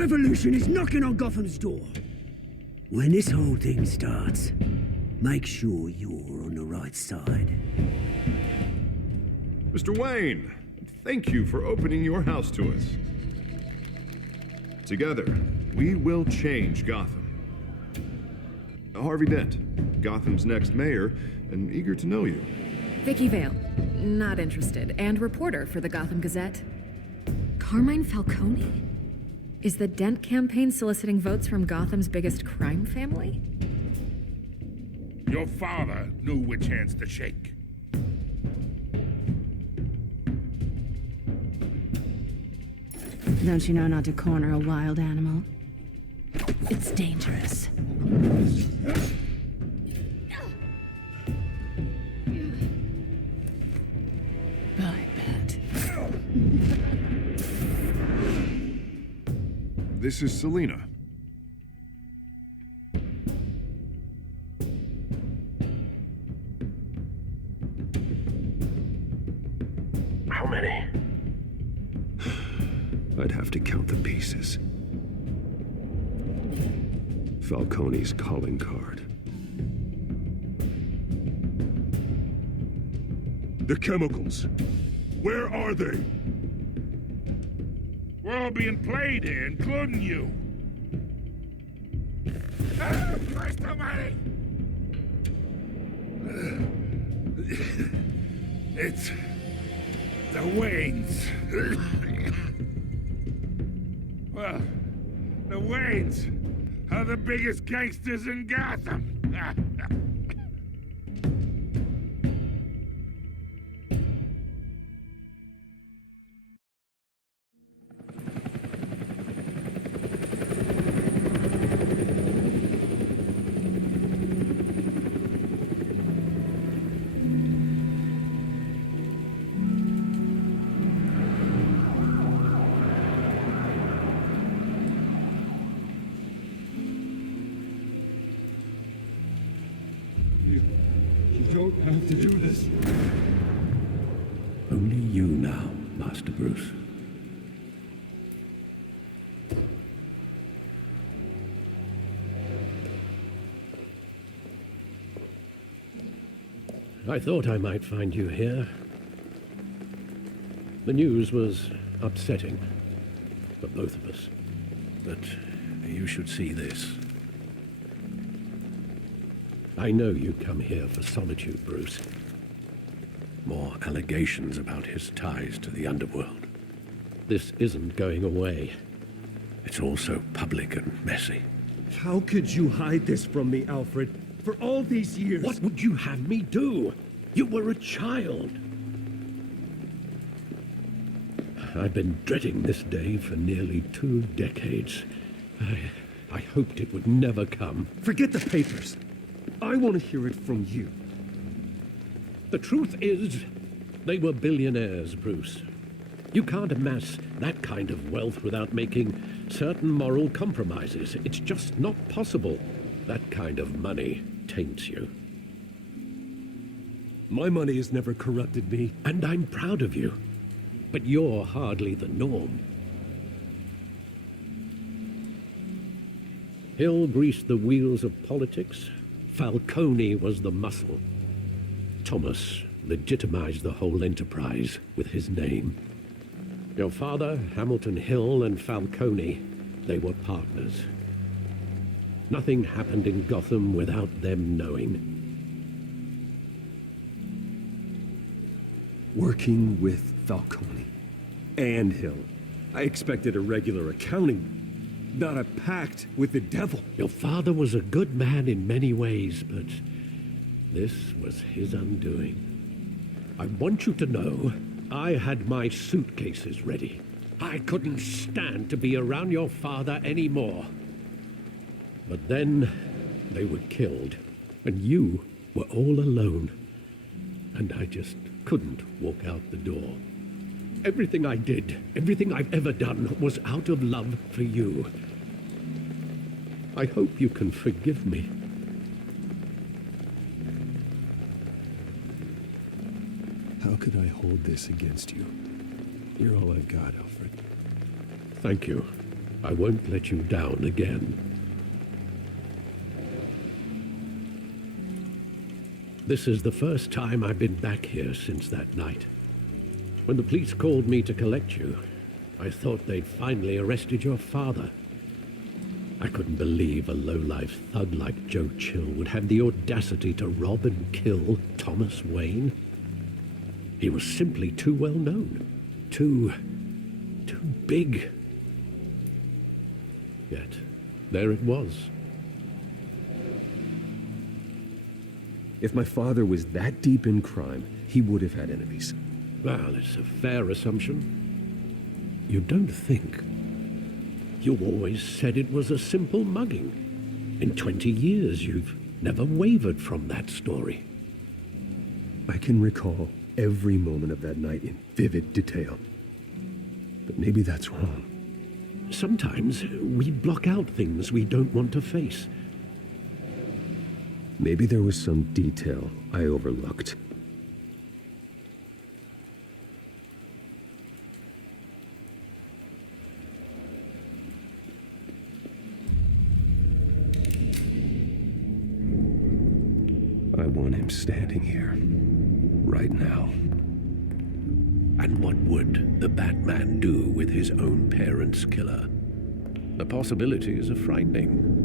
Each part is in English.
revolution is knocking on Gotham's door. When this whole thing starts, make sure you're on the right side. Mr. Wayne, thank you for opening your house to us. Together, we will change Gotham. Harvey Dent, Gotham's next mayor, and eager to know you. Vicky Vale, not interested, and reporter for the Gotham Gazette. Carmine Falcone? Is the Dent campaign soliciting votes from Gotham's biggest crime family? Your father knew which hands to shake. Don't you know not to corner a wild animal? It's dangerous. I bet. This is Selina. How many? I'd have to count the pieces. Falcone's calling card. The chemicals. Where are they? We're all being played here, including you. Ah, Christ almighty! It's the Waynes. Well, the Waynes are the biggest gangsters in Gotham. You don't have to do this. Only you now, Master Bruce. I thought I might find you here. The news was upsetting for both of us. But you should see this. I know you come here for solitude, Bruce. More allegations about his ties to the underworld. This isn't going away. It's all so public and messy. How could you hide this from me, Alfred? For all these years... What would you have me do? You were a child. I've been dreading this day for nearly 2 decades. I hoped it would never come. Forget the papers. I want to hear it from you. The truth is, they were billionaires, Bruce. You can't amass that kind of wealth without making certain moral compromises. It's just not possible. That kind of money taints you. My money has never corrupted me. And I'm proud of you. But you're hardly the norm. Hill greased the wheels of politics. Falcone was the muscle. Thomas legitimized the whole enterprise with his name. Your father, Hamilton Hill, and Falcone, they were partners. Nothing happened in Gotham without them knowing. Working with Falcone and Hill. I expected a regular accounting, not a pact with the devil. Your father was a good man in many ways, but this was his undoing. I want you to know, I had my suitcases ready. I couldn't stand to be around your father anymore. But then, they were killed, and you were all alone. And I just couldn't walk out the door. Everything I did, everything I've ever done, was out of love for you. I hope you can forgive me. How could I hold this against you? You're all I've got, Alfred. Thank you. I won't let you down again. This is the first time I've been back here since that night. When the police called me to collect you, I thought they'd finally arrested your father. I couldn't believe a low-life thug like Joe Chill would have the audacity to rob and kill Thomas Wayne. He was simply too well known. Too big. Yet, there it was. If my father was that deep in crime, he would have had enemies. Well, it's a fair assumption. You don't think? You always said it was a simple mugging. In 20 years, you've never wavered from that story. I can recall every moment of that night in vivid detail. But maybe that's wrong. Sometimes we block out things we don't want to face. Maybe there was some detail I overlooked. I want him standing here, right now. And what would the Batman do with his own parents' killer? The possibilities are frightening.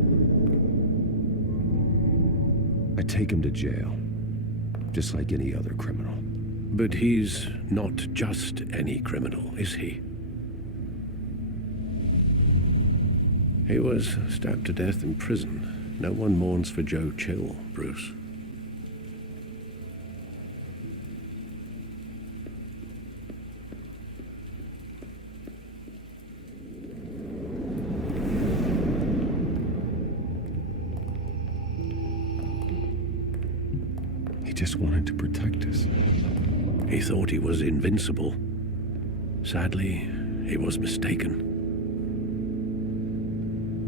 I take him to jail, just like any other criminal. But he's not just any criminal, is he? He was stabbed to death in prison. No one mourns for Joe Chill, Bruce. Just wanted to protect us. He thought he was invincible. Sadly, he was mistaken.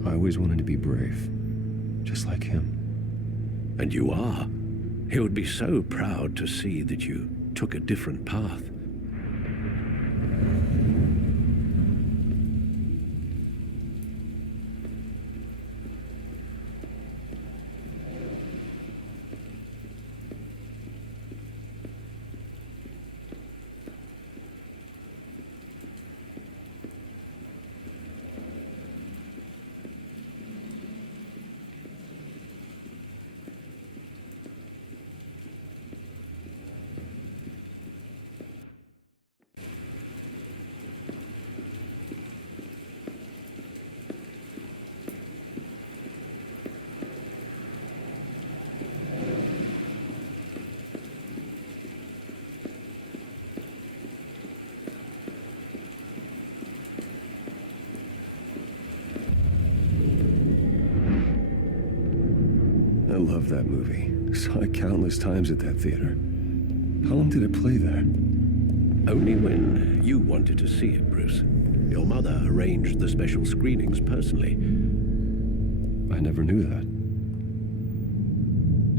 I always wanted to be brave, just like him. And you are. He would be so proud to see that you took a different path. I love that movie. Saw it countless times at that theater. How long did it play there? Only when you wanted to see it, Bruce. Your mother arranged the special screenings personally. I never knew that.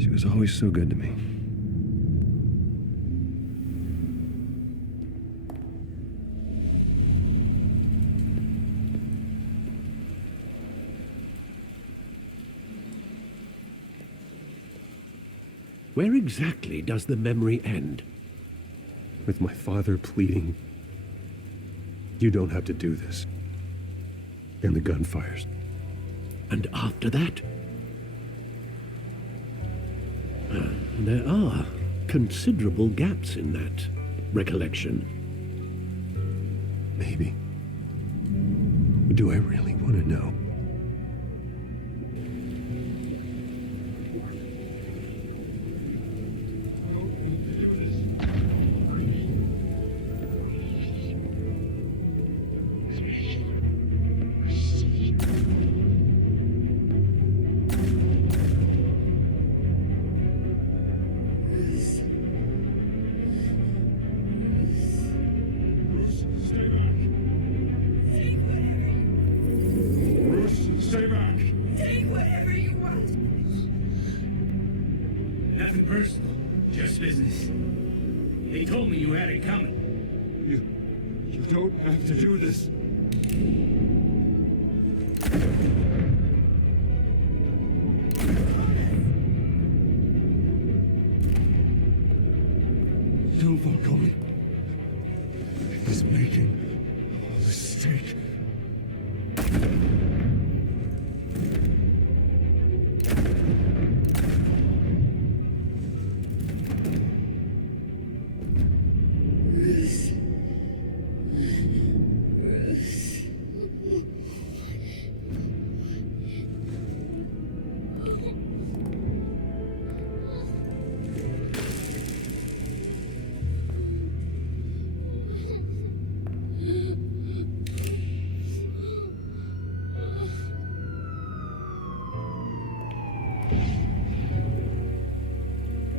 She was always so good to me. Where exactly does the memory end? With my father pleading, "You don't have to do this." And the gun fires. And after that? There are considerable gaps in that recollection. Maybe. Do I really want to know? Nothing personal, just business. They told me you had it coming. You don't have to do this. No, Falcone. He's making a mistake.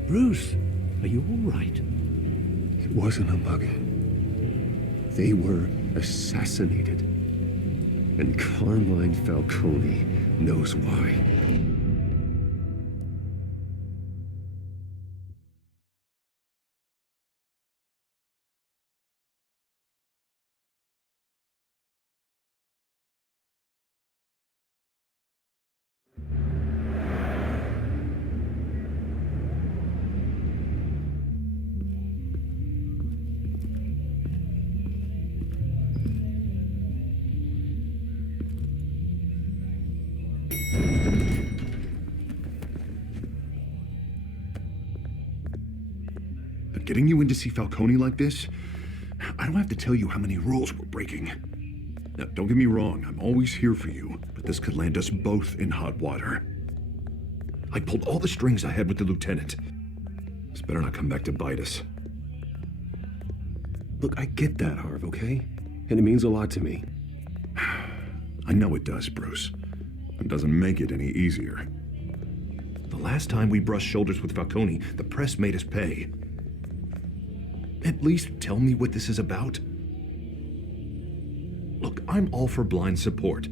Bruce, are you all right? It wasn't a bug. They were assassinated. And Carmine Falcone knows why. Getting you in to see Falcone like this? I don't have to tell you how many rules we're breaking. Now, don't get me wrong, I'm always here for you, but this could land us both in hot water. I pulled all the strings I had with the lieutenant. This better not come back to bite us. Look, I get that, Harv, okay? And it means a lot to me. I know it does, Bruce. It doesn't make it any easier. The last time we brushed shoulders with Falcone, the press made us pay. At least tell me what this is about. Look, I'm all for blind support,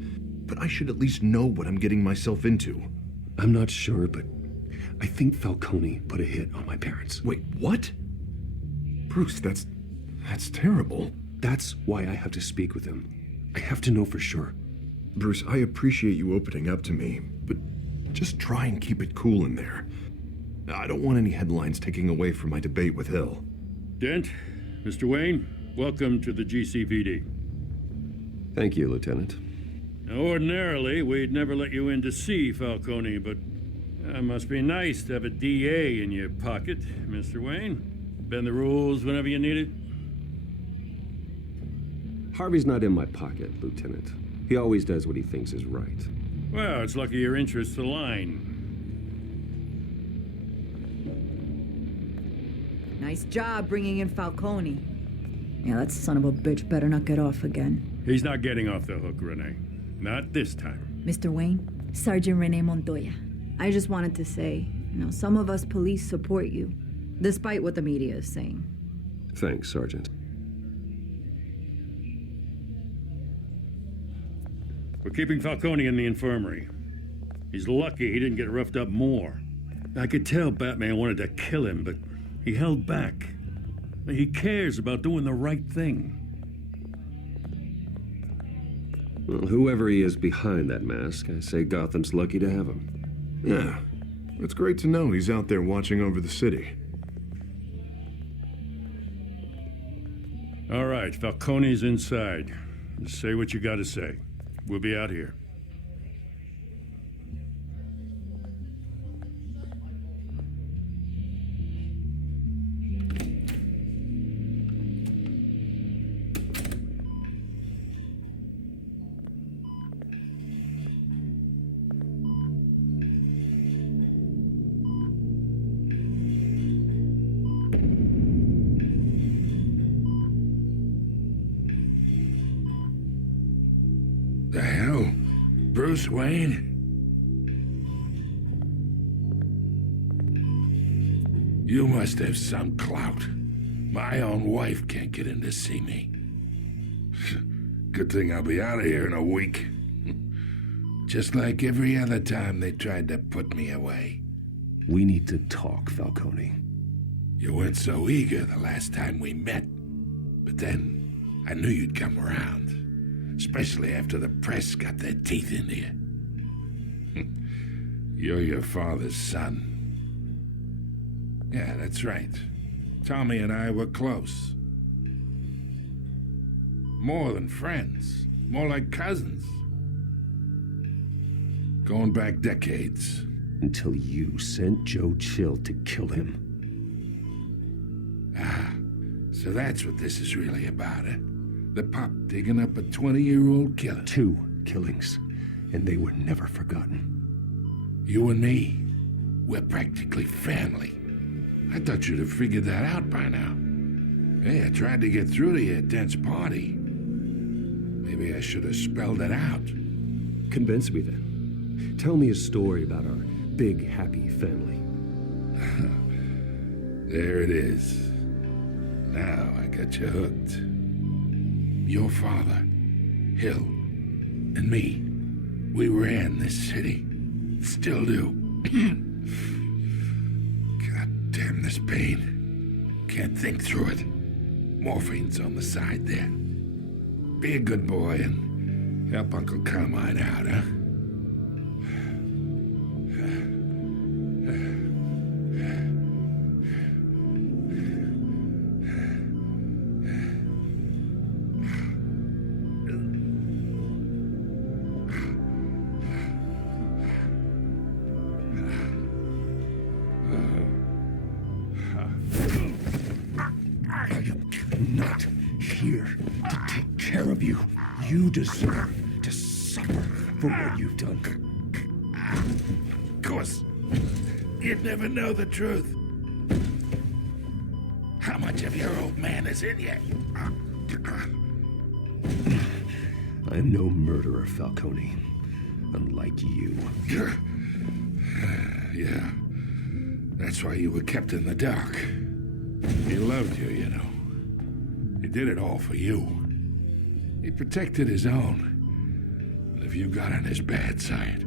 but I should at least know what I'm getting myself into. I'm not sure, but I think Falcone put a hit on my parents. Wait, what? Bruce, that's terrible. That's why I have to speak with him. I have to know for sure. Bruce, I appreciate you opening up to me, but just try and keep it cool in there. I don't want any headlines taking away from my debate with Hill. Dent, Mr. Wayne, welcome to the GCPD. Thank you, Lieutenant. Now, ordinarily, we'd never let you in to see Falcone, but it must be nice to have a DA in your pocket, Mr. Wayne. Bend the rules whenever you need it. Harvey's not in my pocket, Lieutenant. He always does what he thinks is right. Well, it's lucky your interests align. Nice job bringing in Falcone. Yeah, that son of a bitch better not get off again. He's not getting off the hook, Renee. Not this time. Mr. Wayne, Sergeant Renee Montoya. I just wanted to say, some of us police support you, despite what the media is saying. Thanks, Sergeant. We're keeping Falcone in the infirmary. He's lucky he didn't get roughed up more. I could tell Batman wanted to kill him, but he held back. He cares about doing the right thing. Well, whoever he is behind that mask, I say Gotham's lucky to have him. Yeah, it's great to know he's out there watching over the city. All right, Falcone's inside. Just say what you gotta say. We'll be out here. The hell? Bruce Wayne? You must have some clout. My own wife can't get in to see me. Good thing I'll be out of here in a week. Just like every other time they tried to put me away. We need to talk, Falcone. You weren't so eager the last time we met. But then, I knew you'd come around. especially after the press got their teeth into you. You're your father's son. Yeah, that's right. Tommy and I were close. More than friends. More like cousins. Going back decades. Until you sent Joe Chill to kill him. Ah, so that's what this is really about, eh? The pop digging up a 20-year-old killer. 2 killings, and they were never forgotten. You and me, we're practically family. I thought you'd have figured that out by now. Hey, I tried to get through to you at Dent's party. Maybe I should have spelled it out. Convince me then. Tell me a story about our big, happy family. There it is. Now I got you hooked. Your father, Hill, and me, we ran this city. Still do. God damn this pain. Can't think through it. Morphine's on the side there. Be a good boy and help Uncle Carmine out, huh? Not here to take care of you. You deserve to suffer for what you've done. Of course, you'd never know the truth. How much of your old man is in you? I'm no murderer, Falcone. Unlike you. Yeah. That's why you were kept in the dark. He loved you, you know. He did it all for you. He protected his own. But if you got on his bad side,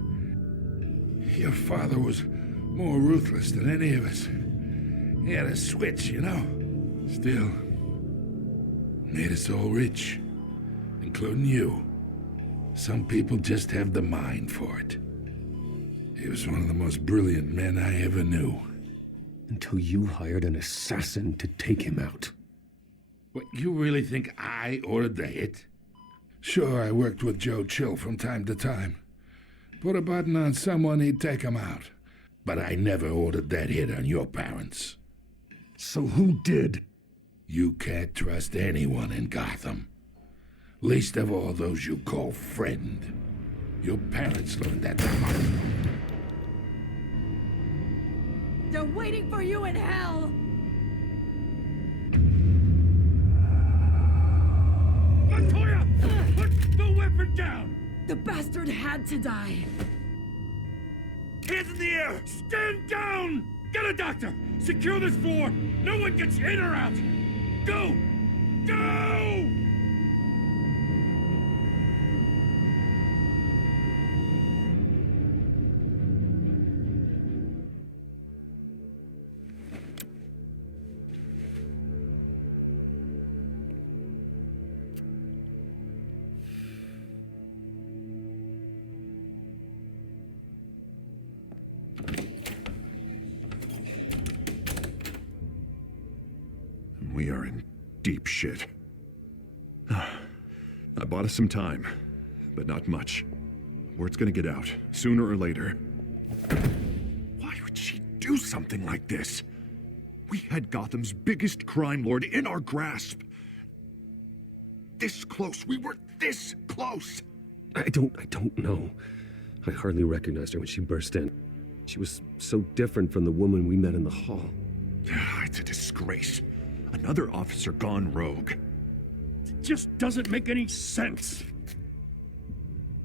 your father was more ruthless than any of us. He had a switch, you know. Still, made us all rich, including you. Some people just have the mind for it. He was one of the most brilliant men I ever knew. Until you hired an assassin to take him out. What, you really think I ordered the hit? Sure, I worked with Joe Chill from time to time. Put a button on someone, he'd take him out. But I never ordered that hit on your parents. So who did? You can't trust anyone in Gotham. Least of all those you call friend. Your parents learned that from us. They're waiting for you in hell! Montoya! Put the weapon down! The bastard had to die. Hands in the air! Stand down! Get a doctor! Secure this floor! No one gets in or out! Go! Go! We are in deep shit. I bought us some time, but not much. Word's gonna get out, sooner or later. Why would she do something like this? We had Gotham's biggest crime lord in our grasp. This close, we were this close! I don't know. I hardly recognized her when she burst in. She was so different from the woman we met in the hall. It's a disgrace. Another officer gone rogue. It just doesn't make any sense.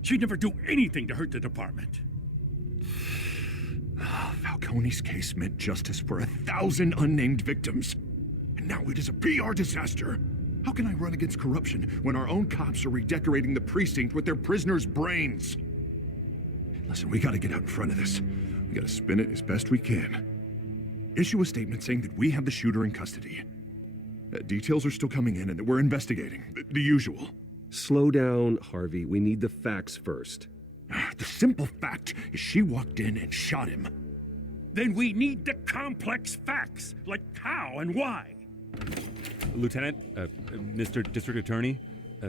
She'd never do anything to hurt the department. Falcone's case meant justice for 1,000 unnamed victims. And now it is a PR disaster. How can I run against corruption when our own cops are redecorating the precinct with their prisoners' brains? Listen, we gotta get out in front of this. We gotta spin it as best we can. Issue a statement saying that we have the shooter in custody. Details are still coming in and that we're investigating. The usual. Slow down, Harvey. We need the facts first. The simple fact is she walked in and shot him. Then we need the complex facts, like how and why. Lieutenant, Mr. District Attorney,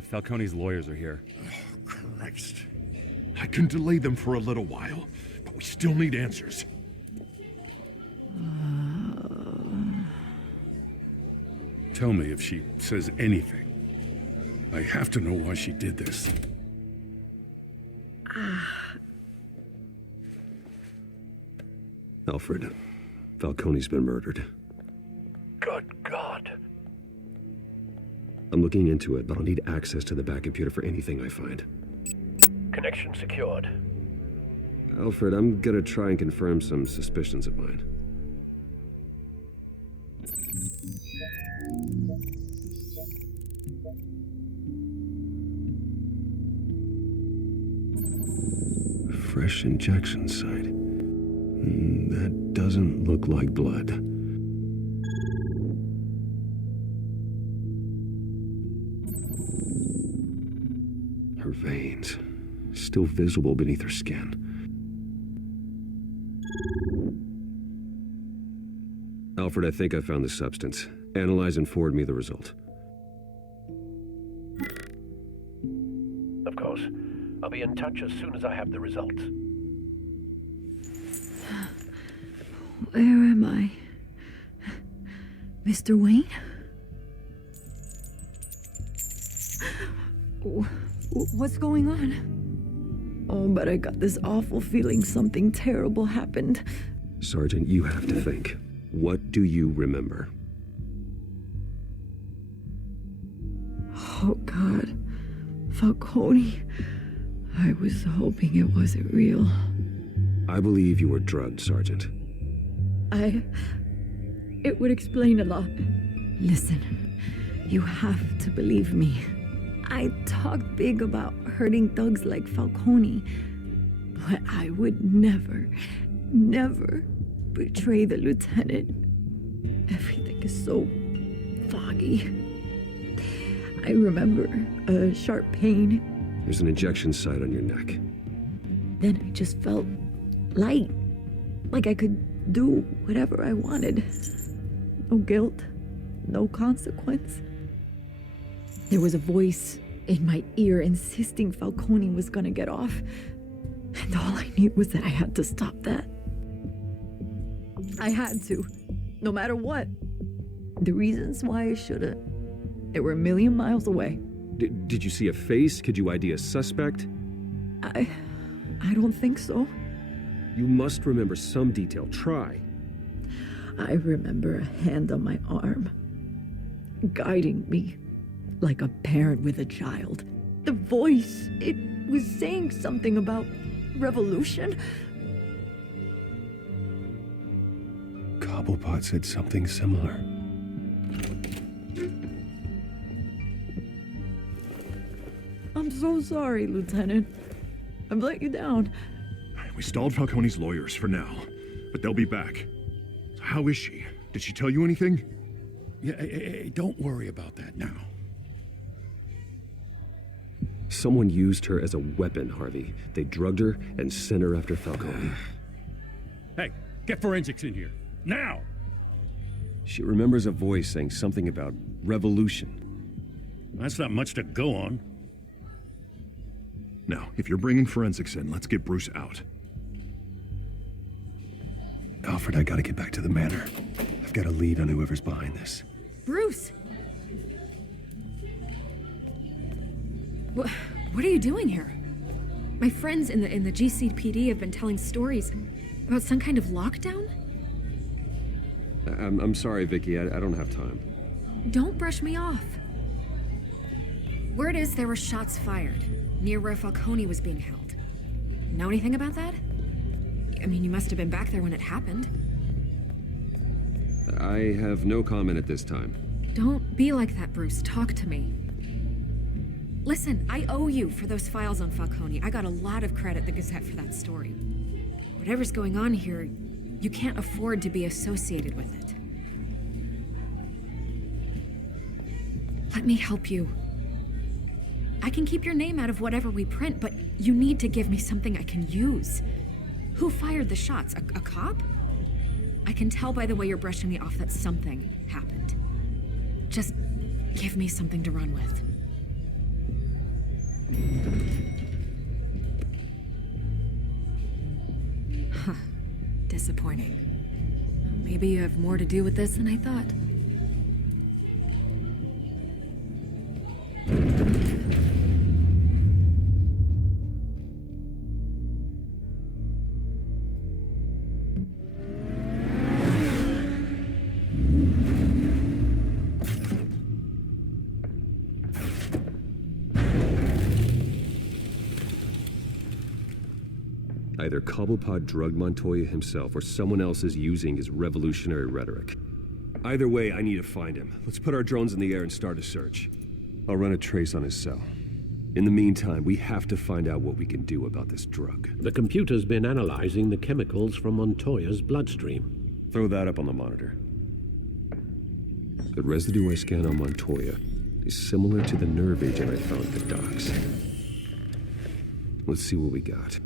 Falcone's lawyers are here. Oh, Christ. I can delay them for a little while, but we still need answers. Tell me if she says anything. I have to know why she did this. Alfred, Falcone's been murdered. Good God. I'm looking into it, but I'll need access to the back computer for anything I find. Connection secured. Alfred, I'm gonna try and confirm some suspicions of mine. Fresh injection site. That doesn't look like blood. Her veins, still visible beneath her skin. Alfred, I think I found the substance. Analyze and forward me the result. Of course. I'll be in touch as soon as I have the results. Where am I? Mr. Wayne? What's going on? Oh, but I got this awful feeling something terrible happened. Sergeant, you have to think. What do you remember? Oh, God. Falcone. I was hoping it wasn't real. I believe you were drugged, Sergeant. It would explain a lot. Listen, you have to believe me. I talked big about hurting thugs like Falcone, but I would never betray the lieutenant. Everything is so foggy. I remember a sharp pain. There's an injection site on your neck. Then I just felt light, like I could do whatever I wanted. No guilt, no consequence. There was a voice in my ear insisting Falcone was gonna get off, and all I knew was that I had to stop that. I had to, no matter what. The reasons why I shouldn't, they were a million miles away. Did you see a face? Could you ID a suspect? I don't think so. You must remember some detail. Try. I remember a hand on my arm, guiding me like a parent with a child. The voice, it was saying something about revolution. Cobblepot said something similar. I'm so sorry, Lieutenant. I've let you down. We stalled Falcone's lawyers for now, but they'll be back. So how is she? Did she tell you anything? Yeah, hey, don't worry about that now. Someone used her as a weapon, Harvey. They drugged her and sent her after Falcone. Hey, get forensics in here. Now! She remembers a voice saying something about revolution. That's not much to go on. Now, if you're bringing forensics in, let's get Bruce out. Alfred, I gotta get back to the manor. I've got a lead on whoever's behind this. Bruce! What are you doing here? My friends in the GCPD have been telling stories about some kind of lockdown? I'm sorry, Vicky. I don't have time. Don't brush me off. Word is there were shots fired near where Falcone was being held. Know anything about that? I mean, you must have been back there when it happened. I have no comment at this time. Don't be like that, Bruce. Talk to me. Listen, I owe you for those files on Falcone. I got a lot of credit at the Gazette for that story. Whatever's going on here, you can't afford to be associated with it. Let me help you. I can keep your name out of whatever we print, but you need to give me something I can use. Who fired the shots? A cop? I can tell by the way you're brushing me off that something happened. Just give me something to run with. Huh. Disappointing. Maybe you have more to do with this than I thought. Either Cobblepot drugged Montoya himself or someone else is using his revolutionary rhetoric. Either way, I need to find him. Let's put our drones in the air and start a search. I'll run a trace on his cell. In the meantime, we have to find out what we can do about this drug. The computer's been analyzing the chemicals from Montoya's bloodstream. Throw that up on the monitor. The residue I scanned on Montoya is similar to the nerve agent I found at the docks. Let's see what we got.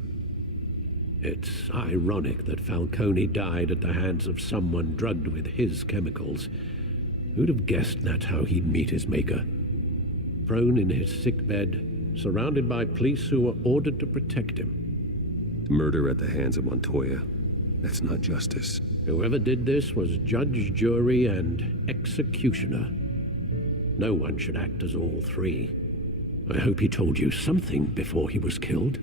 It's ironic that Falcone died at the hands of someone drugged with his chemicals. Who'd have guessed that's how he'd meet his maker? Prone in his sickbed, surrounded by police who were ordered to protect him. Murder at the hands of Montoya. That's not justice. Whoever did this was judge, jury, and executioner. No one should act as all three. I hope he told you something before he was killed.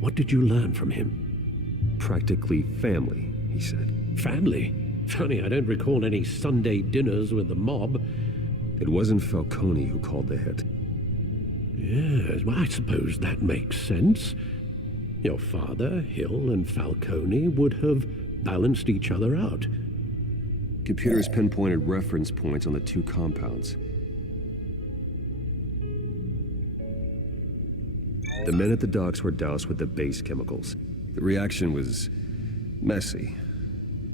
What did you learn from him? Practically family, he said. Family? Funny, I don't recall any Sunday dinners with the mob. It wasn't Falcone who called the hit. Yes, well, I suppose that makes sense. Your father, Hill, and Falcone would have balanced each other out. Computers pinpointed reference points on the two compounds. The men at the docks were doused with the base chemicals. The reaction was messy.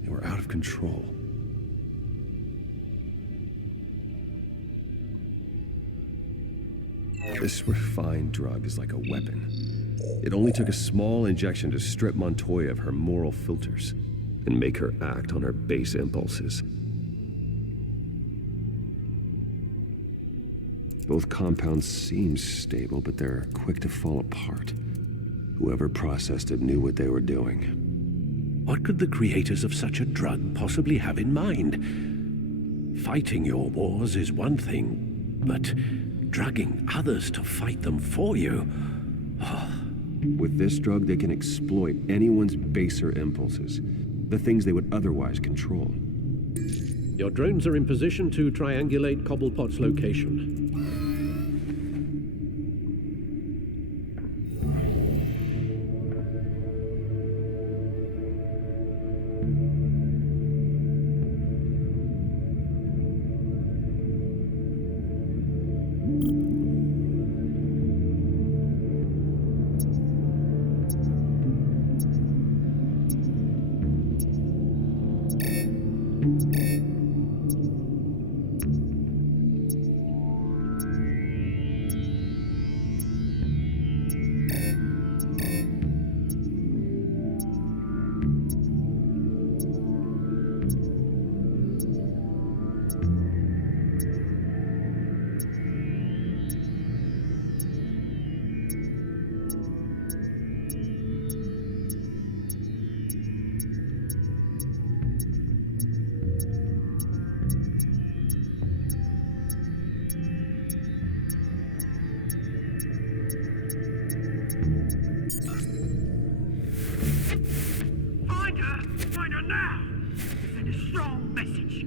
They were out of control. This refined drug is like a weapon. It only took a small injection to strip Montoya of her moral filters and make her act on her base impulses. Both compounds seem stable, but they're quick to fall apart. Whoever processed it knew what they were doing. What could the creators of such a drug possibly have in mind? Fighting your wars is one thing, but drugging others to fight them for you? Oh. With this drug, they can exploit anyone's baser impulses, the things they would otherwise control. Your drones are in position to triangulate Cobblepot's location. Find her now! Send a strong message.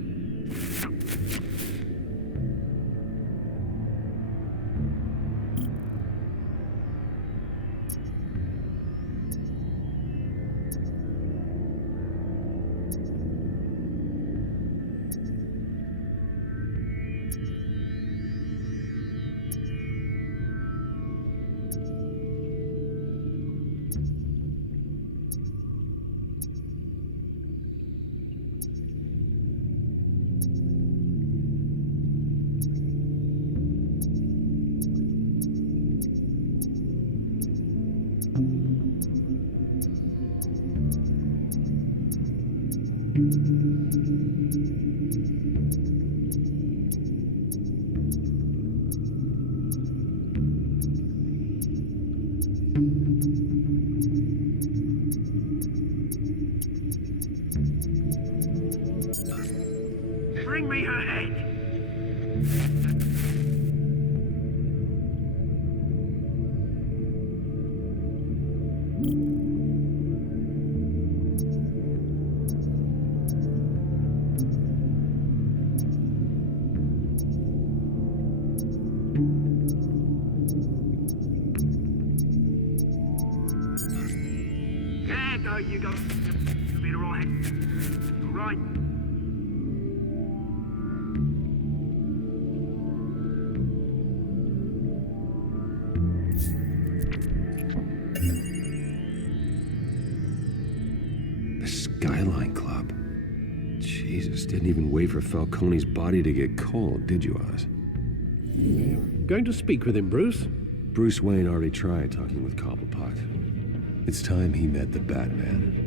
Bring me her head. There go, you go. You'll be all right. All right. The Skyline Club. Jesus, didn't even wait for Falcone's body to get cold, did you, Oz? Going to speak with him, Bruce? Bruce Wayne already tried talking with Cobblepot. It's time he met the Batman.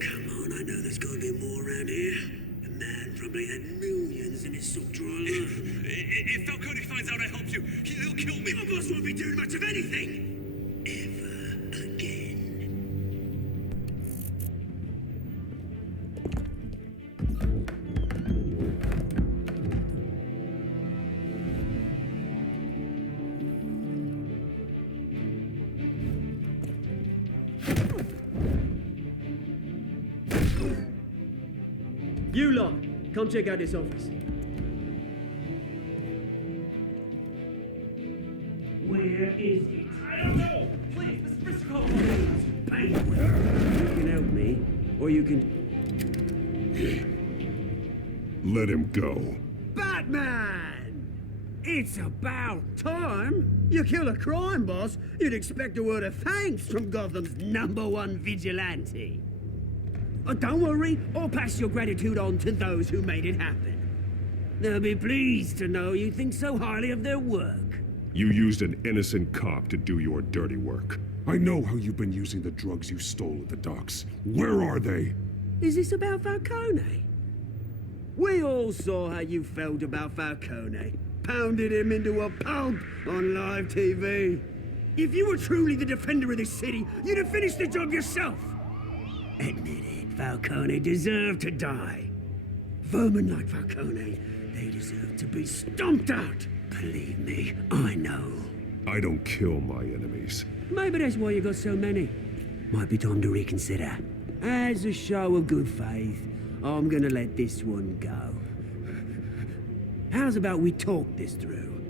Come on, I know there's gonna be more around here. The man probably had millions in his soul drawer alone. If Falcone finds out I helped you, he'll kill me. Your boss won't be doing much of anything. Ever again. You lot, come check out this office. Where is it? I don't know. Please, Mr. Cole. You can help me, or you can... Let him go. Batman! It's about time. You kill a crime boss, you'd expect a word of thanks from Gotham's #1 vigilante. But don't worry, I'll pass your gratitude on to those who made it happen. They'll be pleased to know you think so highly of their work. You used an innocent cop to do your dirty work. I know how you've been using the drugs you stole at the docks. Where are they? Is this about Falcone? We all saw how you felt about Falcone. Pounded him into a pulp on live TV. If you were truly the defender of this city, you'd have finished the job yourself. Admit it, Falcone deserved to die. Vermin like Falcone, they deserve to be stomped out. Believe me, I know. I don't kill my enemies. Maybe that's why you got so many. Might be time to reconsider. As a show of good faith, I'm gonna let this one go. How's about we talk this through?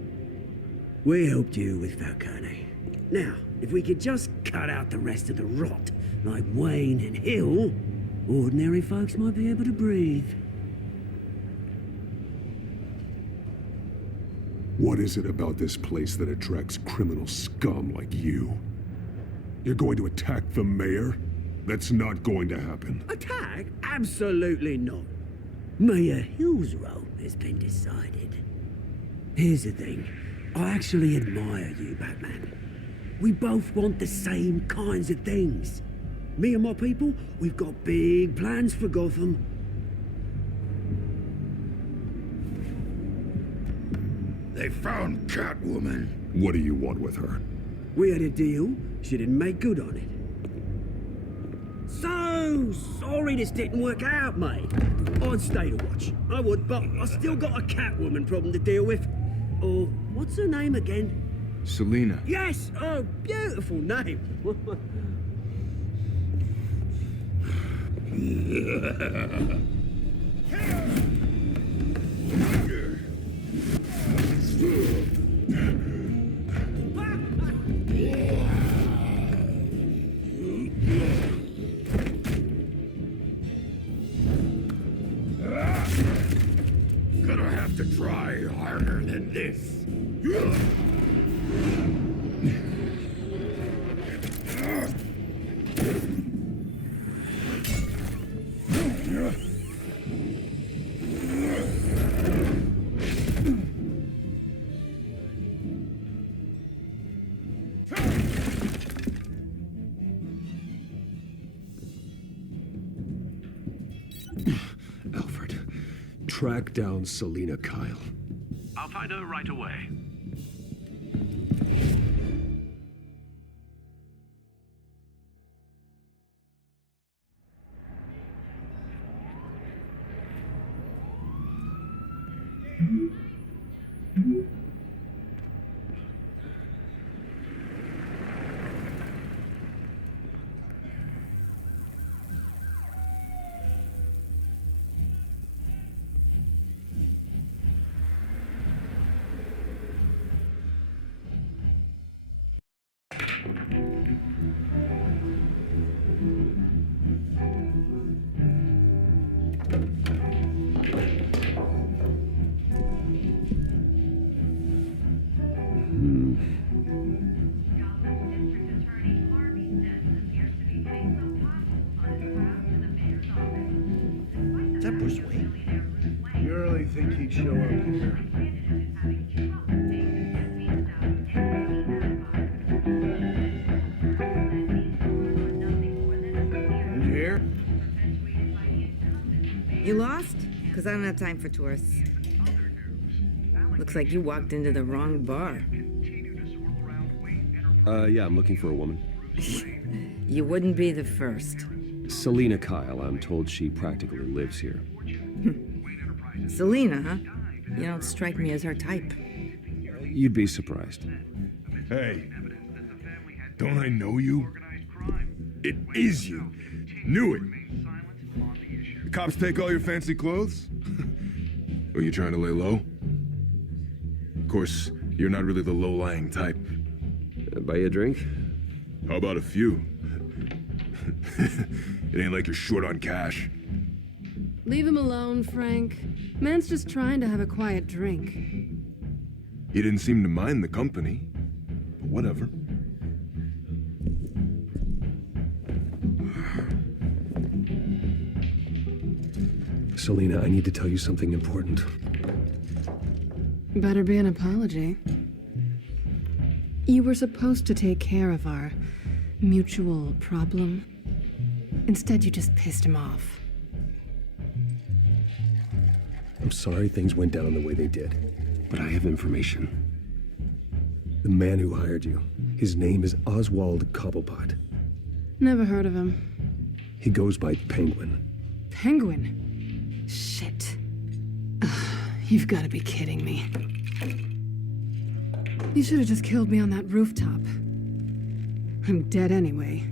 We helped you with Falcone. Now, if we could just cut out the rest of the rot, like Wayne and Hill, ordinary folks might be able to breathe. What is it about this place that attracts criminal scum like you? You're going to attack the mayor? That's not going to happen. Attack? Absolutely not. Mayor Hill's role has been decided. Here's the thing. I actually admire you, Batman. We both want the same kinds of things. Me and my people, we've got big plans for Gotham. They found Catwoman. What do you want with her? We had a deal. She didn't make good on it. So sorry this didn't work out, mate. I'd stay to watch. I would, but I still got a Catwoman problem to deal with. Oh, what's her name again? Selena. Yes! Oh, beautiful name. Gonna have to try harder than this. Alfred, track down Selina Kyle. I'll find her right away. Is that Bruce Wayne? You really think he'd show up here? Did you hear? You lost? Because I don't have time for tourists. Looks like you walked into the wrong bar. Yeah, I'm looking for a woman. You wouldn't be the first. Selina Kyle, I'm told she practically lives here. Selina, huh? You don't strike me as her type. You'd be surprised. Hey, don't I know you? It is you. Knew it. The cops take all your fancy clothes? Are you trying to lay low? Of course, you're not really the low-lying type. Buy you a drink? How about a few? It ain't like you're short on cash. Leave him alone, Frank. Man's just trying to have a quiet drink. He didn't seem to mind the company. But whatever. Selina, I need to tell you something important. Better be an apology. You were supposed to take care of our mutual problem. Instead, you just pissed him off. I'm sorry things went down the way they did, but I have information. The man who hired you, his name is Oswald Cobblepot. Never heard of him. He goes by Penguin. Penguin? Shit. You've got to be kidding me. You should have just killed me on that rooftop. I'm dead anyway.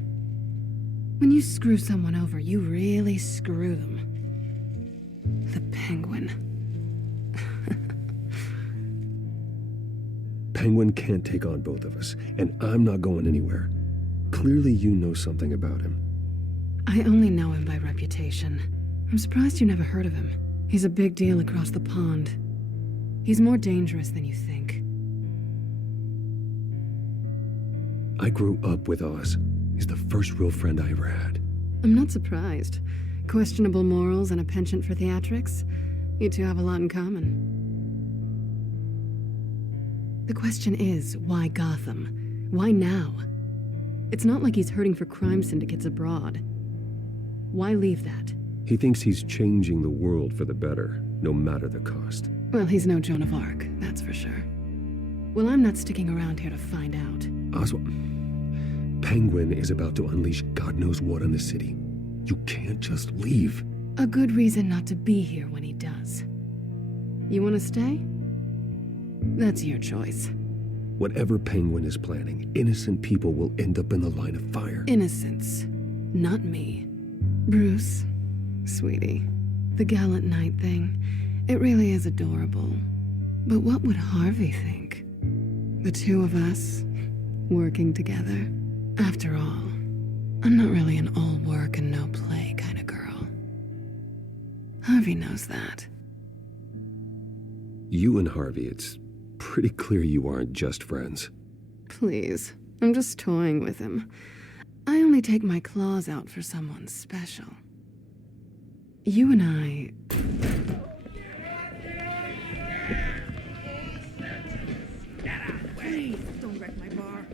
When you screw someone over, you really screw them. The Penguin. Penguin can't take on both of us, and I'm not going anywhere. Clearly you know something about him. I only know him by reputation. I'm surprised you never heard of him. He's a big deal across the pond. He's more dangerous than you think. I grew up with Oz. He's the first real friend I ever had. I'm not surprised. Questionable morals and a penchant for theatrics. You two have a lot in common. The question is, why Gotham? Why now? It's not like he's hurting for crime syndicates abroad. Why leave that? He thinks he's changing the world for the better, no matter the cost. Well, he's no Joan of Arc, that's for sure. Well, I'm not sticking around here to find out. Oswald, Penguin is about to unleash God knows what on the city. You can't just leave. A good reason not to be here when he does. You want to stay? That's your choice. Whatever Penguin is planning, innocent people will end up in the line of fire. Innocence, not me. Bruce, sweetie, the gallant knight thing, it really is adorable. But what would Harvey think? The two of us, working together. After all, I'm not really an all work and no play kind of girl. Harvey knows that. You and Harvey, it's pretty clear you aren't just friends. Please, I'm just toying with him. I only take my claws out for someone special. You and I... Please, don't wreck my bar.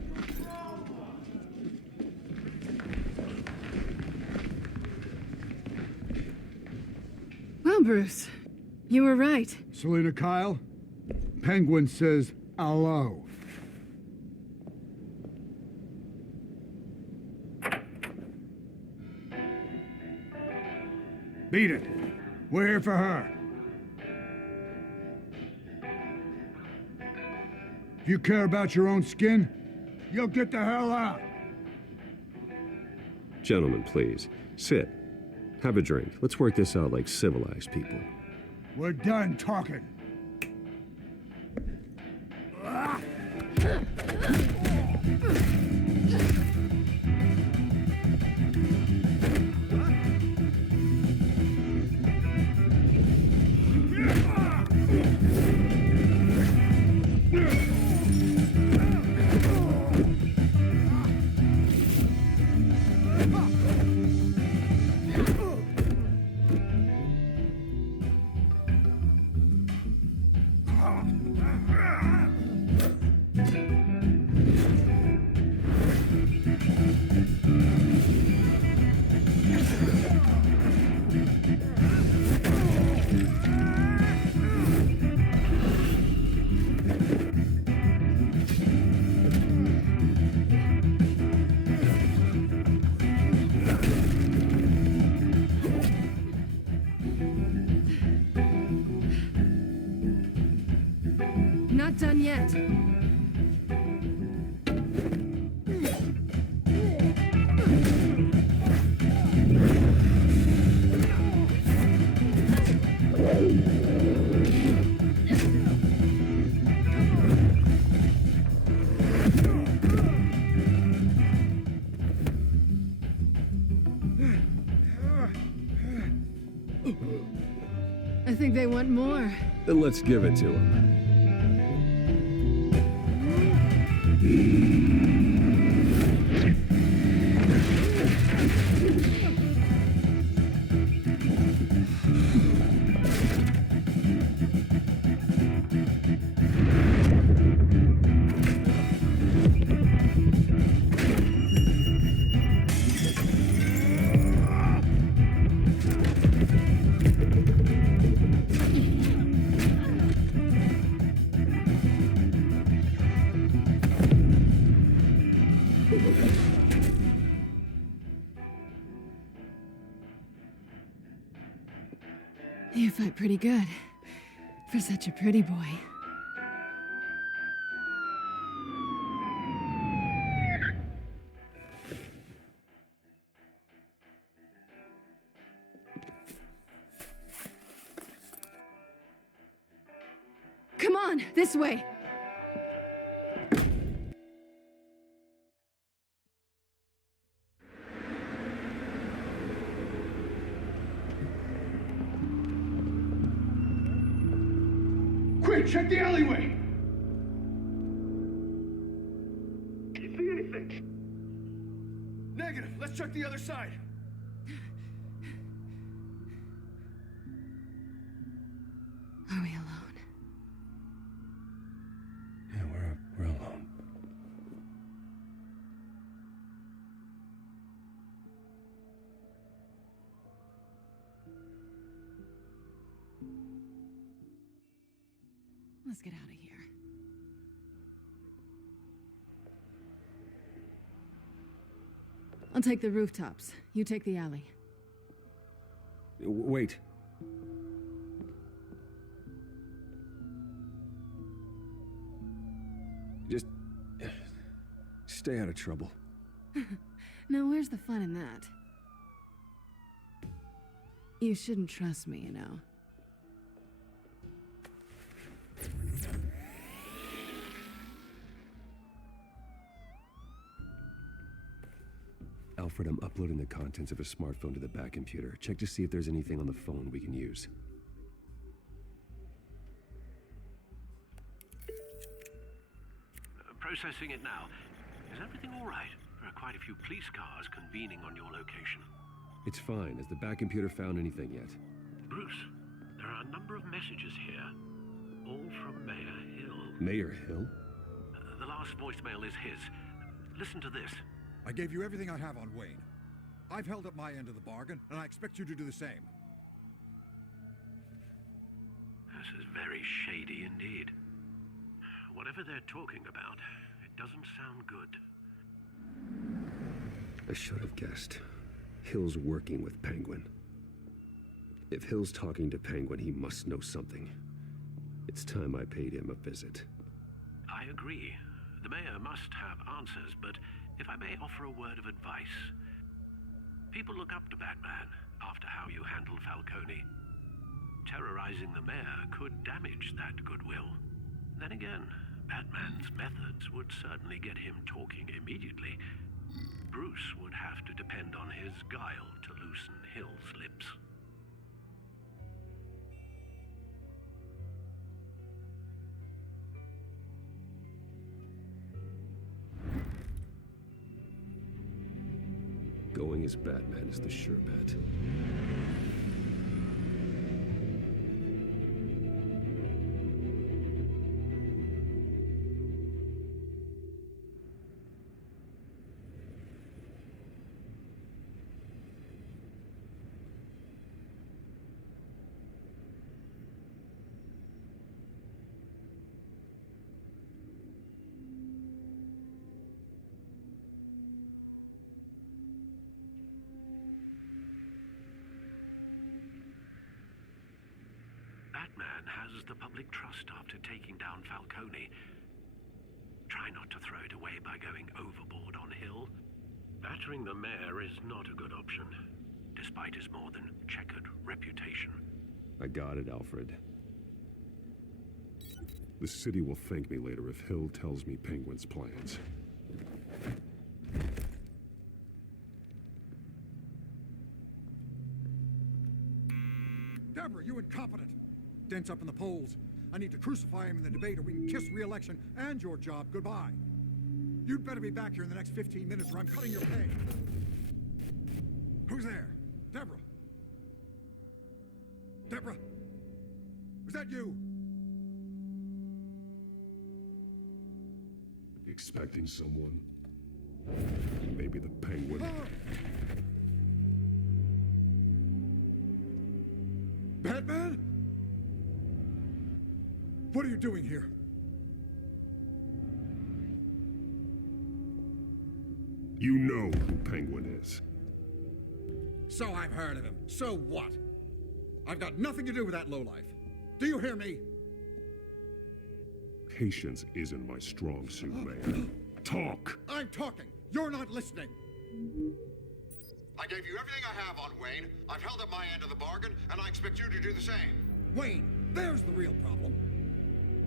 Well, Bruce, you were right. Selina Kyle? Penguin says hello. Beat it. We're here for her. If you care about your own skin, you'll get the hell out. Gentlemen, please. Sit. Have a drink. Let's work this out like civilized people. We're done talking. Not done yet. I think they want more. Then let's give it to them. You fight pretty good for such a pretty boy. Come on, this way. Quick, check the alleyway! You see anything? Negative. Let's check the other side. Are we alone? Yeah, we're alone. Let's get out of here. I'll take the rooftops. You take the alley. Wait. Just stay out of trouble. Now, where's the fun in that? You shouldn't trust me, you know. Alfred, I'm uploading the contents of a smartphone to the back computer. Check to see if there's anything on the phone we can use. Processing it now. Is everything all right? There are quite a few police cars convening on your location. It's fine. Has the back computer found anything yet? Bruce, there are a number of messages here. All from Mayor Hill. Mayor Hill? The last voicemail is his. Listen to this. I gave you everything I have on Wayne. I've held up my end of the bargain, and I expect you to do the same. This is very shady indeed. Whatever they're talking about, it doesn't sound good. I should have guessed. Hill's working with Penguin. If Hill's talking to Penguin, he must know something. It's time I paid him a visit. I agree. The mayor must have answers, but if I may offer a word of advice. People look up to Batman after how you handled Falcone. Terrorizing the mayor could damage that goodwill. Then again, Batman's methods would certainly get him talking immediately. Bruce would have to depend on his guile to loosen Hill's lips. Going as Batman is the sure bet. Batman has the public trust after taking down Falcone. Try not to throw it away by going overboard on Hill. Battering the mayor is not a good option, despite his more than checkered reputation. I got it, Alfred. The city will thank me later if Hill tells me Penguin's plans. Deborah, you incompetent! Dents up in the polls. I need to crucify him in the debate or we can kiss re-election and your job goodbye. You'd better be back here in the next 15 minutes or I'm cutting your pay. Who's there? Deborah? Deborah? Was that you? Expecting someone? Maybe the Penguin. Batman? What are you doing here? You know who Penguin is. So I've heard of him. So what? I've got nothing to do with that lowlife. Do you hear me? Patience isn't my strong suit, Mayor. Talk! I'm talking. You're not listening. I gave you everything I have on Wayne. I've held up my end of the bargain, and I expect you to do the same. Wayne, there's the real problem.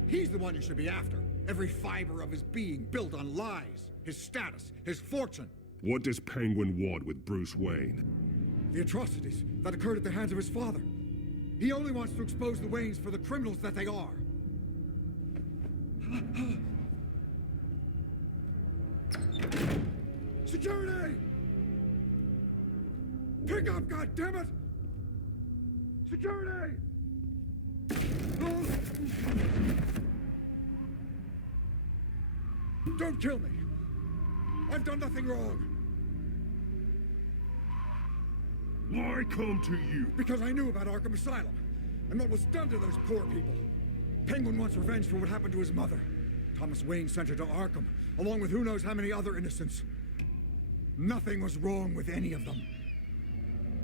He's the one you should be after. Every fiber of his being built on lies, his status, his fortune. What does Penguin want with Bruce Wayne? The atrocities that occurred at the hands of his father. He only wants to expose the Waynes for the criminals that they are. Security! Pick up, goddammit! Security! Don't kill me! I've done nothing wrong! Why come to you? Because I knew about Arkham Asylum, and what was done to those poor people. Penguin wants revenge for what happened to his mother. Thomas Wayne sent her to Arkham, along with who knows how many other innocents. Nothing was wrong with any of them.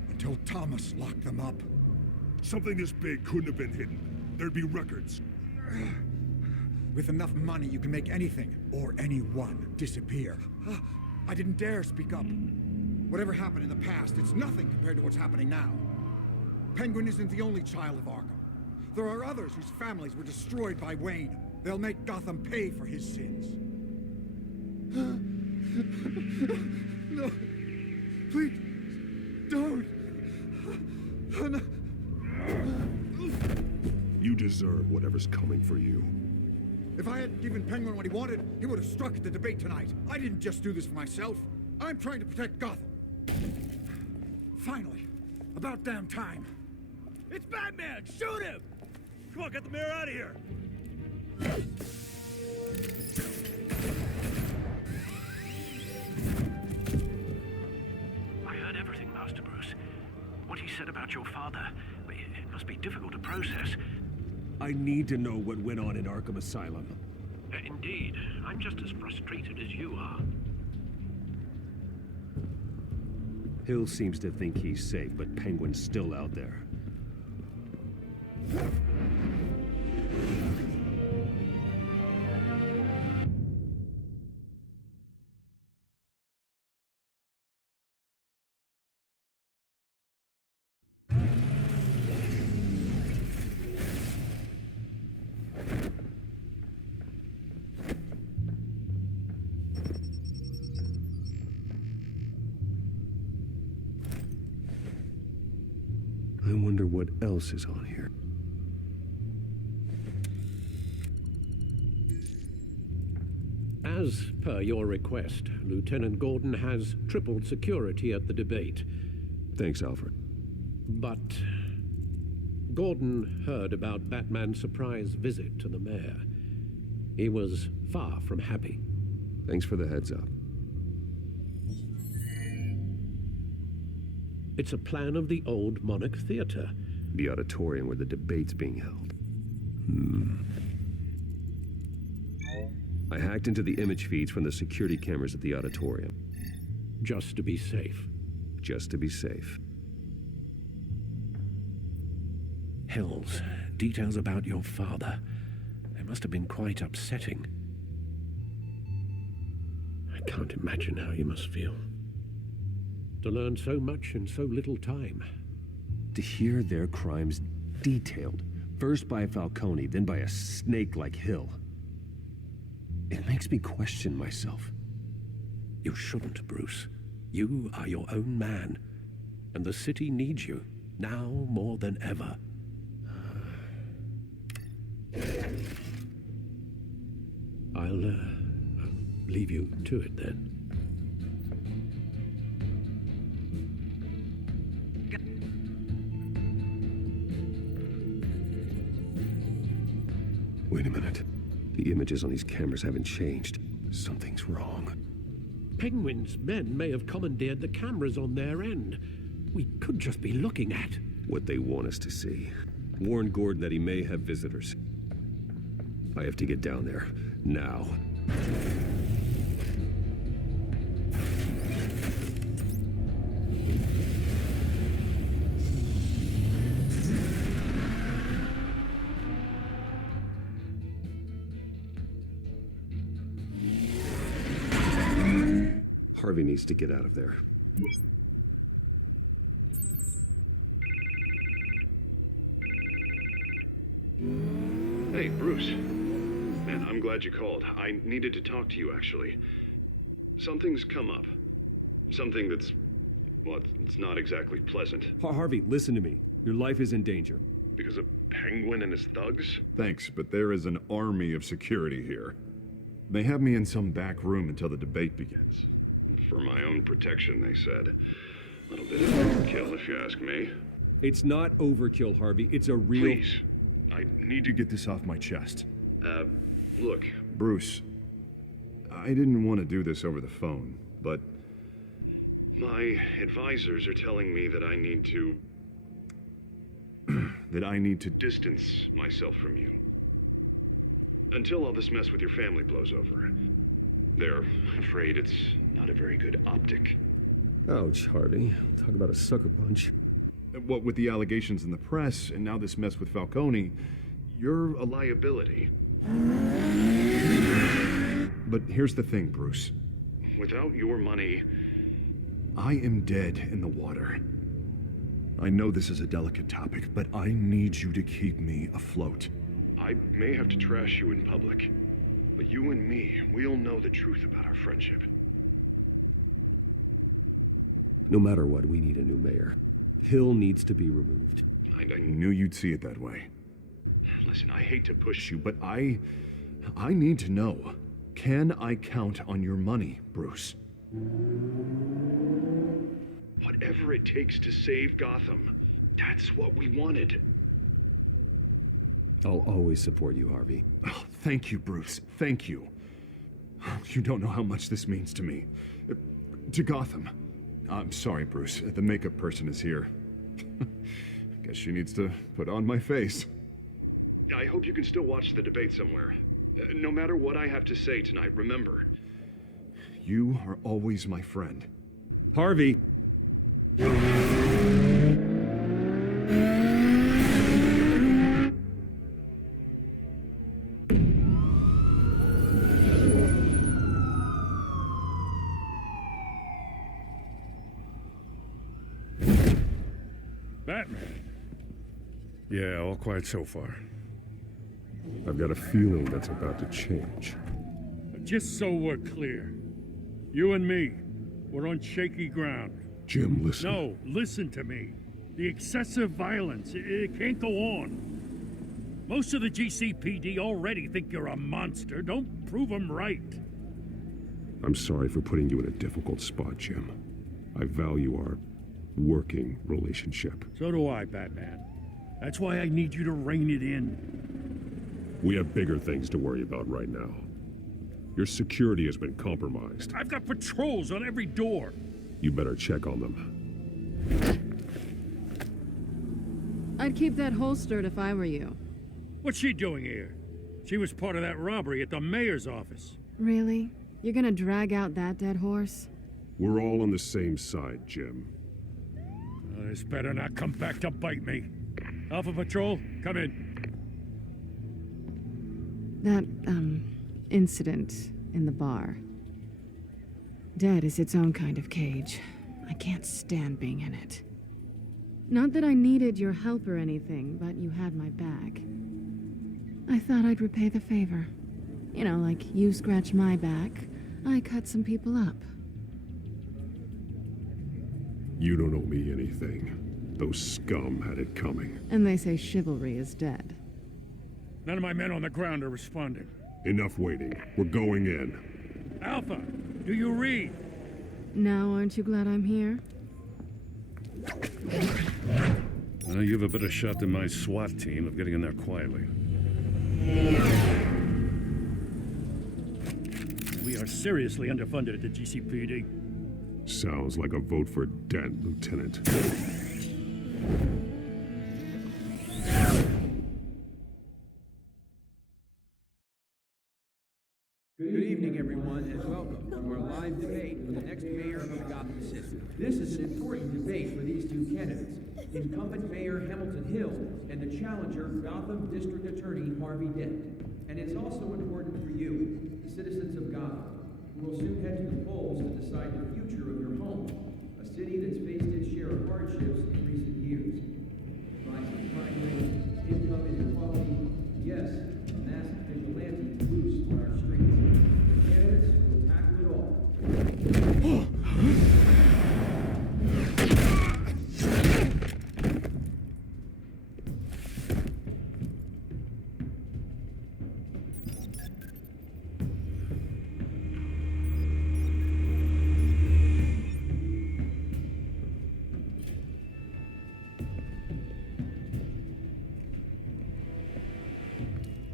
Until Thomas locked them up. Something this big couldn't have been hidden. There'd be records. With enough money, you can make anything, or anyone, disappear. I didn't dare speak up. Whatever happened in the past, it's nothing compared to what's happening now. Penguin isn't the only child of Arkham. There are others whose families were destroyed by Wayne. They'll make Gotham pay for his sins. No. Please, don't. You deserve whatever's coming for you. If I hadn't given Penguin what he wanted, he would have struck at the debate tonight. I didn't just do this for myself. I'm trying to protect Gotham. Finally. About damn time. It's Batman! Shoot him! Come on, get the mayor out of here! I heard everything, Master Bruce. What he said about your father, it must be difficult to process. I need to know what went on in Arkham Asylum. Indeed. I'm just as frustrated as you are. Hill seems to think he's safe, but Penguin's still out there. I wonder what else is on here. As per your request, Lieutenant Gordon has tripled security at the debate. Thanks, Alfred. But Gordon heard about Batman's surprise visit to the mayor. He was far from happy. Thanks for the heads up. It's a plan of the old Monarch Theater. The auditorium where the debate's being held. I hacked into the image feeds from the security cameras at the auditorium. Just to be safe. Just to be safe. Hills, details about your father. They must have been quite upsetting. I can't imagine how you must feel. To learn so much in so little time. To hear their crimes detailed, first by Falcone, then by a snake like Hill. It makes me question myself. You shouldn't, Bruce. You are your own man, and the city needs you, now more than ever. I'll leave you to it then. Wait a minute. The images on these cameras haven't changed. Something's wrong. Penguin's men may have commandeered the cameras on their end. We could just be looking at what they want us to see. Warn Gordon that he may have visitors. I have to get down there. Now. Harvey needs to get out of there. Hey, Bruce. Man, I'm glad you called. I needed to talk to you, actually. Something's come up. Something that's, well, it's not exactly pleasant. Harvey, listen to me. Your life is in danger. Because of Penguin and his thugs? Thanks, but there is an army of security here. They have me in some back room until the debate begins. For my own protection, they said. A little bit of overkill, if you ask me. It's not overkill, Harvey. It's a real... Please. I need to get this off my chest. Look, Bruce, I didn't want to do this over the phone, but my advisors are telling me that I need to distance myself from you. Until all this mess with your family blows over. They're afraid it's not a very good optic. Ouch, Harvey. Talk about a sucker punch. What with the allegations in the press, and now this mess with Falcone, you're a liability. But here's the thing, Bruce. Without your money, I am dead in the water. I know this is a delicate topic, but I need you to keep me afloat. I may have to trash you in public, but you and me, we'll know the truth about our friendship. No matter what, we need a new mayor. Hill needs to be removed. I knew you'd see it that way. Listen, I hate to push you, but I I need to know, can I count on your money, Bruce? Whatever it takes to save Gotham, that's what we wanted. I'll always support you, Harvey. Oh, thank you, Bruce. Thank you. You don't know how much this means to me. To Gotham. I'm sorry, Bruce. The makeup person is here. Guess she needs to put on my face. I hope you can still watch the debate somewhere. No matter what I have to say tonight, remember, you are always my friend. Harvey! Batman. Yeah, all quiet so far. I've got a feeling that's about to change. Just so we're clear, you and me, we're on shaky ground. Jim, listen. No, listen to me. The excessive violence, it can't go on. Most of the GCPD already think you're a monster. Don't prove them right. I'm sorry for putting you in a difficult spot, Jim. I value our working relationship. So do I, Batman. That's why I need you to rein it in. We have bigger things to worry about right now. Your security has been compromised. I've got patrols on every door. You better check on them. I'd keep that holstered if I were you. What's she doing here? She was part of that robbery at the mayor's office. Really? You're gonna drag out that dead horse? We're all on the same side, Jim. This better not come back to bite me. Alpha Patrol, come in. That, incident in the bar. Dead is its own kind of cage. I can't stand being in it. Not that I needed your help or anything, but you had my back. I thought I'd repay the favor. You know, like you scratch my back, I cut some people up. You don't owe me anything. Those scum had it coming. And they say chivalry is dead. None of my men on the ground are responding. Enough waiting. We're going in. Alpha, do you read? Now, aren't you glad I'm here? Well, you have a better shot than my SWAT team of getting in there quietly. We are seriously underfunded at the GCPD. Sounds like a vote for Dent, Lieutenant. Good evening, everyone, and welcome to our live debate for the next mayor of Gotham City. This is an important debate for these two candidates, incumbent Mayor Hamilton Hill and the challenger, Gotham District Attorney Harvey Dent. And it's also important for you, the citizens of Gotham, who will soon head to the polls to decide the future of your home, a city that's faced its share of hardships in recent years. Rising crime rates, income inequality, yes, a massive vigilante loose on our streets. The candidates will tackle it all.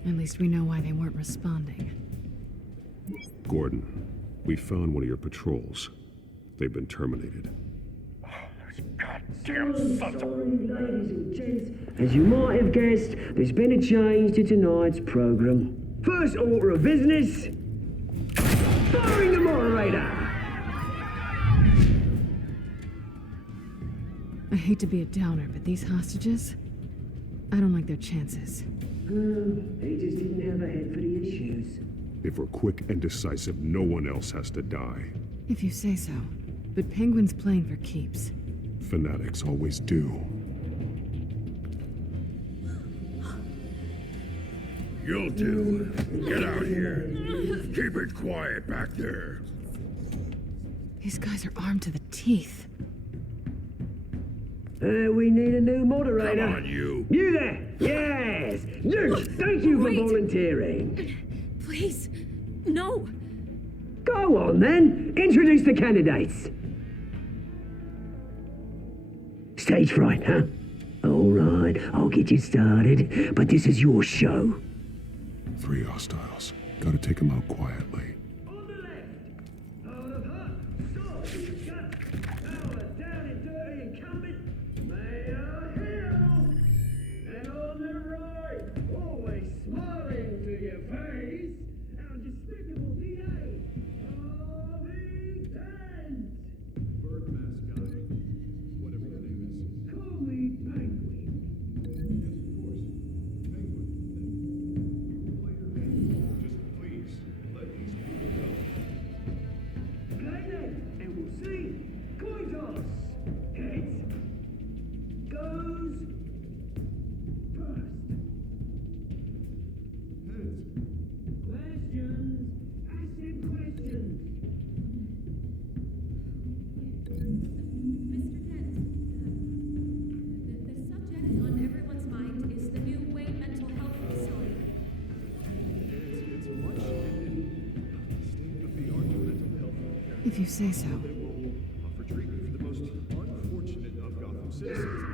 At least we know why they weren't responding. Gordon, we found one of your patrols. They've been terminated. Ladies and gents, as you might have guessed, there's been a change to tonight's program. First order of business, firing the moderator. I hate to be a downer, but these hostages, I don't like their chances. He just didn't have a head for the issues. If we're quick and decisive, no one else has to die. If you say so. But Penguin's playing for keeps. Fanatics always do. You'll do. Get out here. Keep it quiet back there. These guys are armed to the teeth. We need a new moderator. Come on, you. You there! Yes! You! Thank you for volunteering. Please, no. Go on then, introduce the candidates. Stage fright, huh? All right, I'll get you started, but this is your show. 3 hostiles. Gotta take them out quietly. If you say so. Offer treatment for the most unfortunate of Gotham citizens.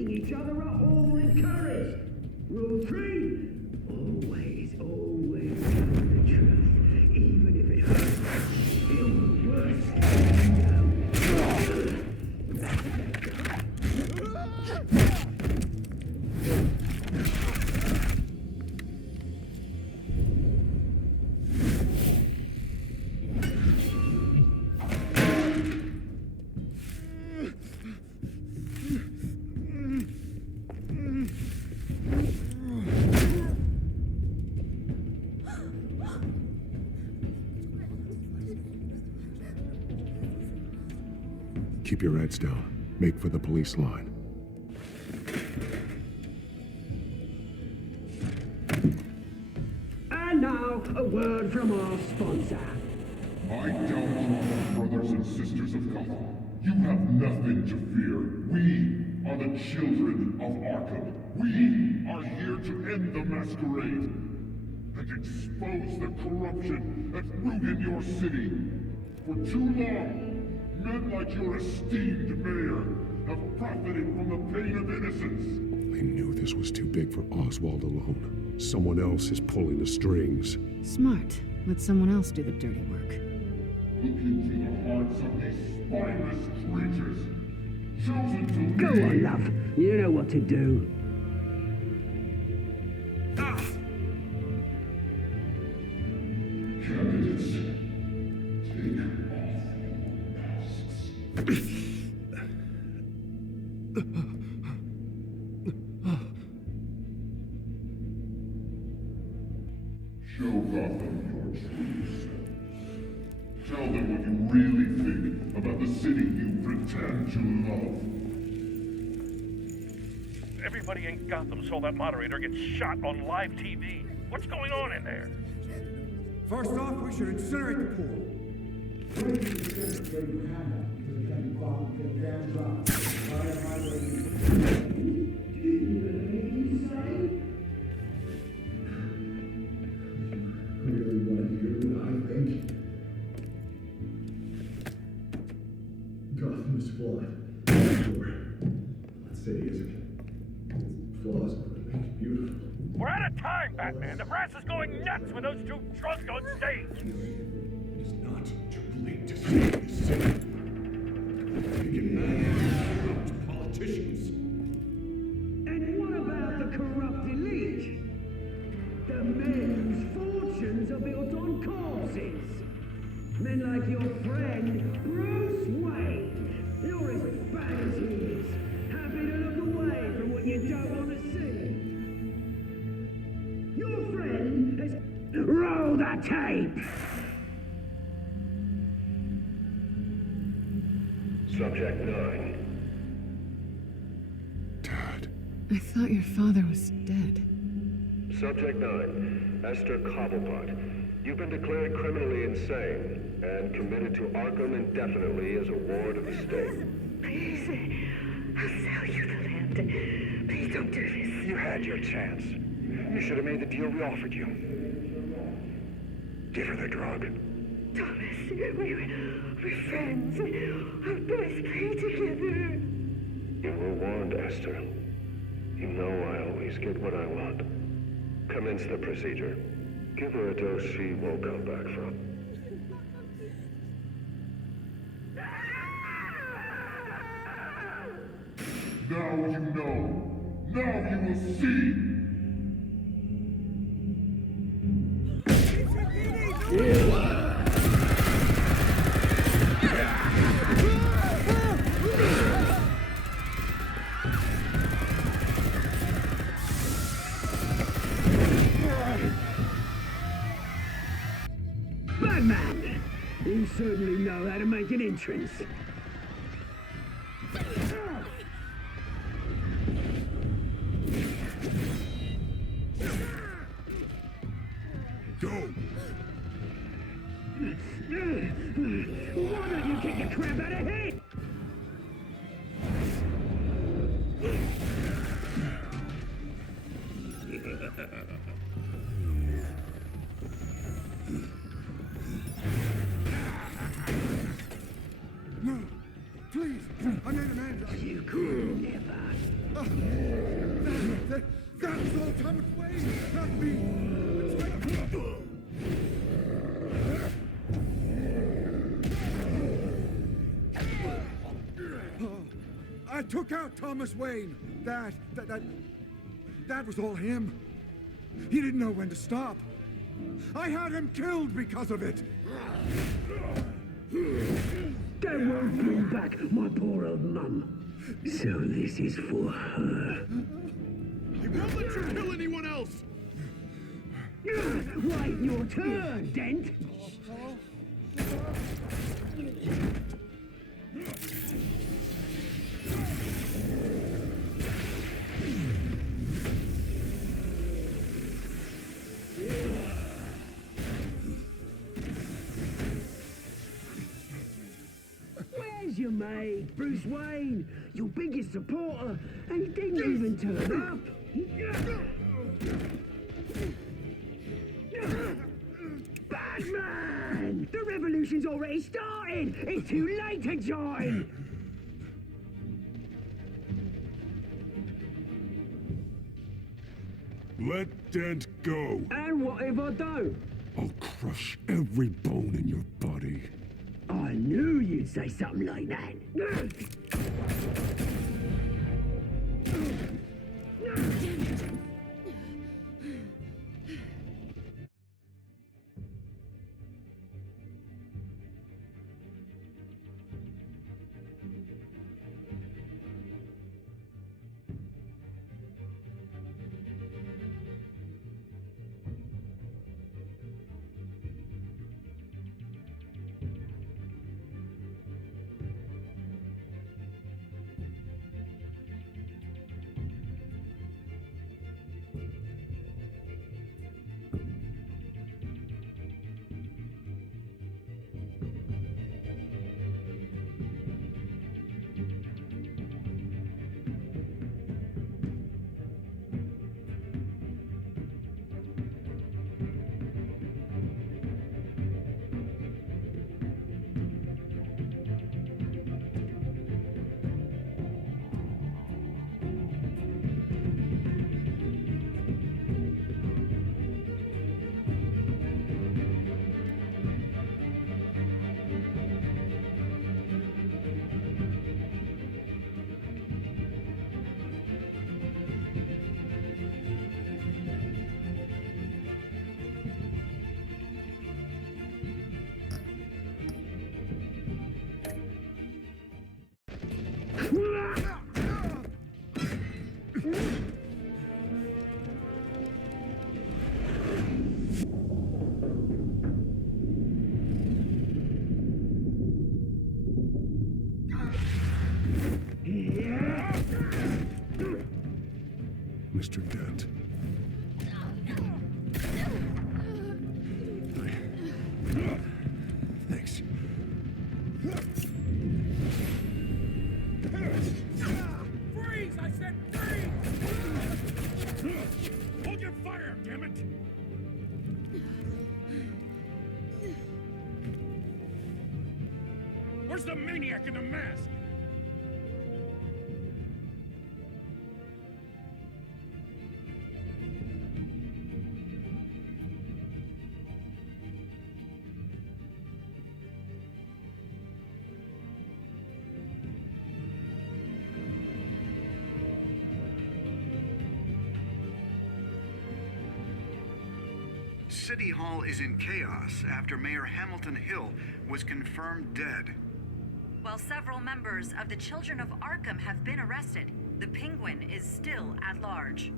Each other are all encouraged. Rule 3. Always tell the truth, even if it hurts. The worst Keep your heads down. Make for the police line. And now, a word from our sponsor. My downtrodden brothers and sisters of Gotham, you have nothing to fear. We are the children of Arkham. We are here to end the masquerade and expose the corruption at root in your city. For too long, men like your esteemed mayor have profited from the pain of innocence. I knew this was too big for Oswald alone. Someone else is pulling the strings. Smart. Let someone else do the dirty work. Look into the hearts of these spineless creatures, chosen to Go on, love. You know what to do. Candidates, take off your masks. Show Gotham your true self. Tell them what you really think about the city you pretend to love. Everybody in Gotham saw that moderator get shot on live TV. What's going on in there? First off, we should incinerate the pool. Really want to hear what I think? Gotham is flawed. Sure. Let's say it isn't. Its flaws would make it beautiful. We're out of time, Batman. The brass is going nuts with those two drunks on stage. It's not too late to save this city. Corrupt politicians. And what about the corrupt elite? The men whose fortunes are built on corpses. Men like your friend, Bruce Wayne. You're as bad as he is. Happy to look away from what you don't want to see. Your friend has... Roll the tape! Subject 9. Dad. I thought your father was dead. Subject 9, Esther Cobblepot. You've been declared criminally insane and committed to Arkham indefinitely as a ward of the state. Please, I'll sell you the land. Please don't do this. You had your chance. You should have made the deal we offered you. Give her the drug. Thomas, we're friends. Our boys play together. You were warned, Esther. You know I always get what I want. Commence the procedure. Give her a dose she won't come back from. Now you know. Now you will see. Batman! You certainly know how to make an entrance. Go! Why don't you kick the crap out of him? No, please, I made an end. You could never. That was all Thomas Wayne, not me. I took out Thomas Wayne. That was all him. He didn't know when to stop. I had him killed because of it. That won't bring back my poor old mum. So this is for her. He won't let you kill anyone else! Wait your turn, Dent! Where's your mate, Bruce Wayne? Your biggest supporter, and he didn't even turn up. Batman! The revolution's already started! It's too late to join! Let Dent go. And what if I don't? I'll crush every bone in your body. I knew you'd say something like that. damn it! Where's the maniac in the mask? City Hall is in chaos after Mayor Hamilton Hill was confirmed dead. While several members of the Children of Arkham have been arrested, the Penguin is still at large.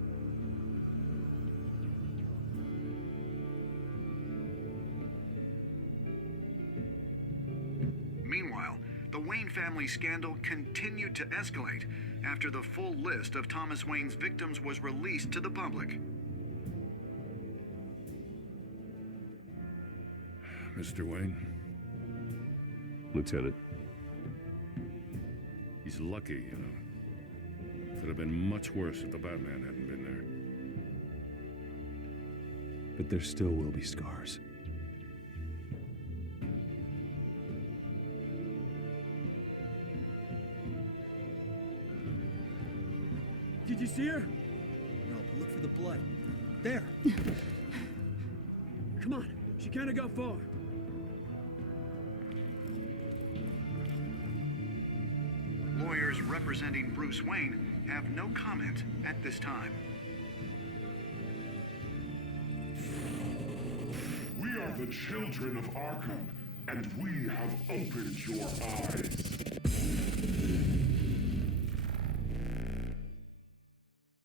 Meanwhile, the Wayne family scandal continued to escalate after the full list of Thomas Wayne's victims was released to the public. Mr. Wayne? Lieutenant. He's lucky, you know. Could have been much worse if the Batman hadn't been there. But there still will be scars. Did you see her? No, but look for the blood. There. Come on, she can't have got far. Lawyers representing Bruce Wayne have no comment at this time. We are the children of Arkham, and we have opened your eyes.